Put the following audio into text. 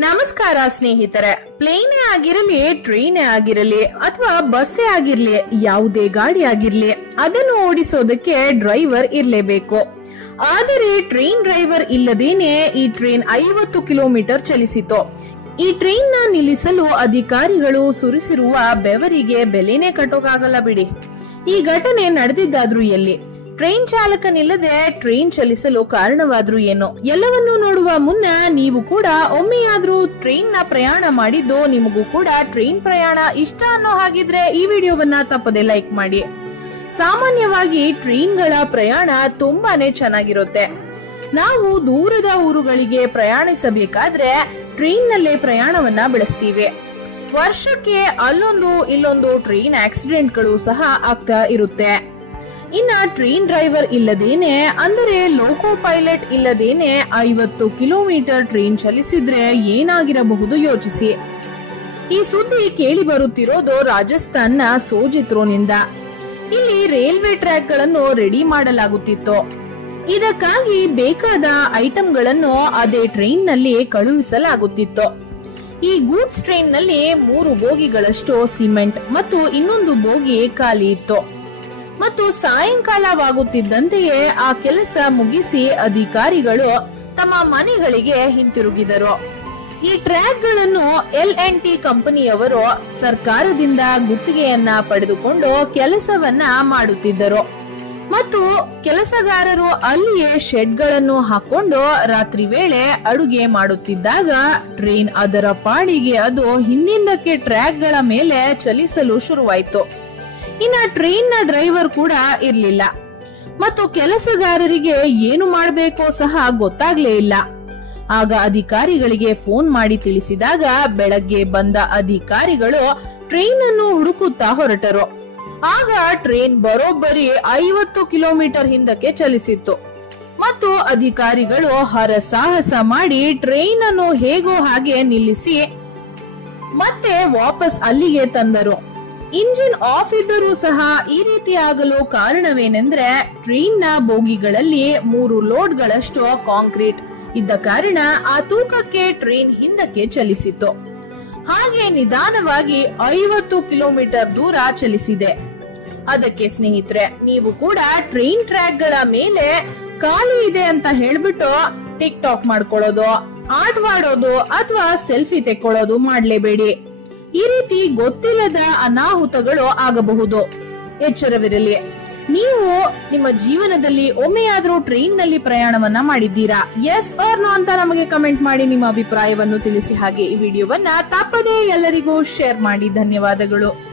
ನಮಸ್ಕಾರ ಸ್ನೇಹಿತರೆ. ಪ್ಲೇನೇ ಆಗಿರಲಿ, ಟ್ರೈನೇ ಆಗಿರಲಿ, ಅಥವಾ ಬಸ್ಸೇ ಆಗಿರ್ಲಿ, ಯಾವುದೇ ಗಾಡಿ ಆಗಿರ್ಲಿ, ಅದನ್ನು ಓಡಿಸೋದಕ್ಕೆ ಡ್ರೈವರ್ ಇರಲೇಬೇಕು. ಆದರೆ ಟ್ರೈನ್ ಡ್ರೈವರ್ ಇಲ್ಲದೇನೆ ಈ ಟ್ರೈನ್ ಐವತ್ತು ಕಿಲೋಮೀಟರ್ ಚಲಿಸಿತು. ಈ ಟ್ರೈನ್ನ ನಿಲ್ಲಿಸಲು ಅಧಿಕಾರಿಗಳು ಸುರಿಸಿರುವ ಬೆವರಿಗೆ ಬೆಲೆನೇ ಕಟ್ಟೋಕಾಗಲ್ಲ ಬಿಡಿ. ಈ ಘಟನೆ ನಡೆದಿದ್ದಾದ್ರೂ ಎಲ್ಲಿ? ಟ್ರೈನ್ ಚಾಲಕನಿಲ್ಲದೆ ಟ್ರೈನ್ ಚಲಿಸಲು ಕಾರಣವಾದ್ರು ಏನು. ಎಲ್ಲವನ್ನೂ ನೋಡುವ ಮುನ್ನ ನೀವು ಕೂಡ ಒಮ್ಮೆಯಾದ್ರೂ ಟ್ರೈನ್ನ ಪ್ರಯಾಣ ಮಾಡಿದ್ದು ನಿಮಗೂ ಕೂಡ ಟ್ರೈನ್ ಪ್ರಯಾಣ ಇಷ್ಟ ಅನ್ನೋ ಹಾಗಿದ್ರೆ ಈ ವಿಡಿಯೋವನ್ನ ತಪ್ಪದೆ ಲೈಕ್ ಮಾಡಿ. ಸಾಮಾನ್ಯವಾಗಿ ಟ್ರೈನ್ಗಳ ಪ್ರಯಾಣ ತುಂಬಾನೇ ಚೆನ್ನಾಗಿರುತ್ತೆ. ನಾವು ದೂರದ ಊರುಗಳಿಗೆ ಪ್ರಯಾಣಿಸಬೇಕಾದ್ರೆ ಟ್ರೈನ್ ನಲ್ಲೇ ಪ್ರಯಾಣವನ್ನ ಬೆಳೆಸ್ತೀವಿ. ವರ್ಷಕ್ಕೆ ಅಲ್ಲೊಂದು ಇಲ್ಲೊಂದು ಟ್ರೈನ್ ಆಕ್ಸಿಡೆಂಟ್ಗಳು ಸಹ ಆಗ್ತಾ ಇರುತ್ತೆ. ಇನ್ನ ಟ್ರೈನ್ ಡ್ರೈವರ್ ಇಲ್ಲದೇನೆ, ಅಂದರೆ ಲೋಕೋ ಪೈಲಟ್ ಇಲ್ಲದೇನೆ ಐವತ್ತು ಕಿಲೋಮೀಟರ್ ಟ್ರೈನ್ ಚಲಿಸಿದ್ರೆ ಏನಾಗಿರಬಹುದು ಯೋಚಿಸಿ. ಈ ಸುದ್ದಿ ಕೇಳಿ ಬರುತ್ತಿರೋದು ರಾಜಸ್ಥಾನ್ನ ಸೋಜಿತ್ರೋನಿಂದ. ಇಲ್ಲಿ ರೈಲ್ವೆ ಟ್ರ್ಯಾಕ್ಗಳನ್ನು ರೆಡಿ ಮಾಡಲಾಗುತ್ತಿತ್ತು. ಇದಕ್ಕಾಗಿ ಬೇಕಾದ ಐಟಂಗಳನ್ನು ಅದೇ ಟ್ರೈನ್ನಲ್ಲಿ ಕಳುಹಿಸಲಾಗುತ್ತಿತ್ತು. ಈ ಗೂಡ್ಸ್ ಟ್ರೈನ್ನಲ್ಲಿ ಮೂರು ಬೋಗಿಗಳಷ್ಟು ಸಿಮೆಂಟ್ ಮತ್ತು ಇನ್ನೊಂದು ಬೋಗಿ ಖಾಲಿ ಇತ್ತು. ಮತ್ತು ಸಾಯಂಕಾಲವಾಗುತ್ತಿದ್ದಂತೆಯೇ ಆ ಕೆಲಸ ಮುಗಿಸಿ ಅಧಿಕಾರಿಗಳು ತಮ್ಮ ಮನೆಗಳಿಗೆ ಹಿಂತಿರುಗಿದರು. ಈ ಟ್ರ್ಯಾಕ್ಗಳನ್ನು ಎಲ್ ಎನ್ ಟಿ ಕಂಪನಿಯವರು ಸರ್ಕಾರದಿಂದ ಗುತ್ತಿಗೆಯನ್ನ ಪಡೆದುಕೊಂಡು ಕೆಲಸವನ್ನ ಮಾಡುತ್ತಿದ್ದರು. ಮತ್ತು ಕೆಲಸಗಾರರು ಅಲ್ಲಿಯೇ ಶೆಡ್ಗಳನ್ನು ಹಾಕೊಂಡು ರಾತ್ರಿ ವೇಳೆ ಅಡುಗೆ ಮಾಡುತ್ತಿದ್ದಾಗ ಟ್ರೈನ್ ಅದರ ಪಾಡಿಗೆ ಅದು ಹಿಂದಿಂದಕ್ಕೆ ಟ್ರ್ಯಾಕ್ಗಳ ಮೇಲೆ ಚಲಿಸಲು ಶುರುವಾಯಿತು. ಇನ್ನ ಟ್ರೈನ್ನ ಡ್ರೈವರ್ ಕೂಡ ಇರ್ಲಿಲ್ಲ. ಮತ್ತು ಕೆಲಸಗಾರರಿಗೆ ಏನು ಮಾಡಬೇಕೋ ಸಹ ಗೊತ್ತಾಗ್ಲೇ ಇಲ್ಲ. ಆಗ ಅಧಿಕಾರಿಗಳಿಗೆ ಫೋನ್ ಮಾಡಿ ತಿಳಿಸಿದಾಗ ಬೆಳಗ್ಗೆ ಬಂದ ಅಧಿಕಾರಿಗಳು ಟ್ರೈನ್ ಅನ್ನು ಹುಡುಕುತ್ತಾ ಹೊರಟರು. ಆಗ ಟ್ರೈನ್ ಬರೋಬ್ಬರಿ ಐವತ್ತು ಕಿಲೋಮೀಟರ್ ಹಿಂದಕ್ಕೆ ಚಲಿಸಿತ್ತು. ಮತ್ತು ಅಧಿಕಾರಿಗಳು ಹರಸಾಹಸ ಮಾಡಿ ಟ್ರೈನ್ ಅನ್ನು ಹೇಗೋ ಹಾಗೆ ನಿಲ್ಲಿಸಿ ಮತ್ತೆ ವಾಪಸ್ ಅಲ್ಲಿಗೆ ತಂದರು. ಇಂಜಿನ್ ಆಫ್ ಇದ್ದರೂ ಸಹ ಈ ರೀತಿ ಆಗಲು ಕಾರಣವೇನೆಂದ್ರೆ ಟ್ರೈನ್ನ ಬೋಗಿಗಳಲ್ಲಿ ಮೂರು ಲೋಡ್ಗಳಷ್ಟು ಕಾಂಕ್ರೀಟ್ ಇದ್ದ ಕಾರಣ ಆ ತೂಕಕ್ಕೆ ಟ್ರೈನ್ ಹಿಂದಕ್ಕೆ ಚಲಿಸಿತು ಹಾಗೆ ನಿಧಾನವಾಗಿ ಐವತ್ತು ಕಿಲೋಮೀಟರ್ ದೂರ ಚಲಿಸಿದೆ. ಅದಕ್ಕೆ ಸ್ನೇಹಿತರೆ, ನೀವು ಕೂಡ ಟ್ರೈನ್ ಟ್ರ್ಯಾಕ್ಗಳ ಮೇಲೆ ಖಾಲಿ ಇದೆ ಅಂತ ಹೇಳ್ಬಿಟ್ಟು ಟಿಕ್ ಟಾಕ್ ಮಾಡ್ಕೊಳ್ಳೋದು ಆಟವಾಡೋದು ಅಥವಾ ಸೆಲ್ಫಿ ತೆಕ್ಕೊಳ್ಳೋದು ಮಾಡ್ಲೇಬೇಡಿ. ಈ ರೀತಿ ಗೊತ್ತಿಲ್ಲದ ಅನಾಹುತಗಳು ಆಗಬಹುದು. ಎಚ್ಚರವಿರಲಿ. ನೀವು ನಿಮ್ಮ ಜೀವನದಲ್ಲಿ ಒಮ್ಮೆಯಾದರೂ ಟ್ರೈನ್ನಲ್ಲಿ ಪ್ರಯಾಣವನ್ನ ಮಾಡಿದ್ದೀರಾ? ಎಸ್ ಆರ್ ನೋ ಅಂತ ನಮಗೆ ಕಮೆಂಟ್ ಮಾಡಿ ನಿಮ್ಮ ಅಭಿಪ್ರಾಯವನ್ನು ತಿಳಿಸಿ ಹಾಗೆ ಈ ವಿಡಿಯೋವನ್ನ ತಪ್ಪದೇ ಎಲ್ಲರಿಗೂ ಶೇರ್ ಮಾಡಿ. ಧನ್ಯವಾದಗಳು.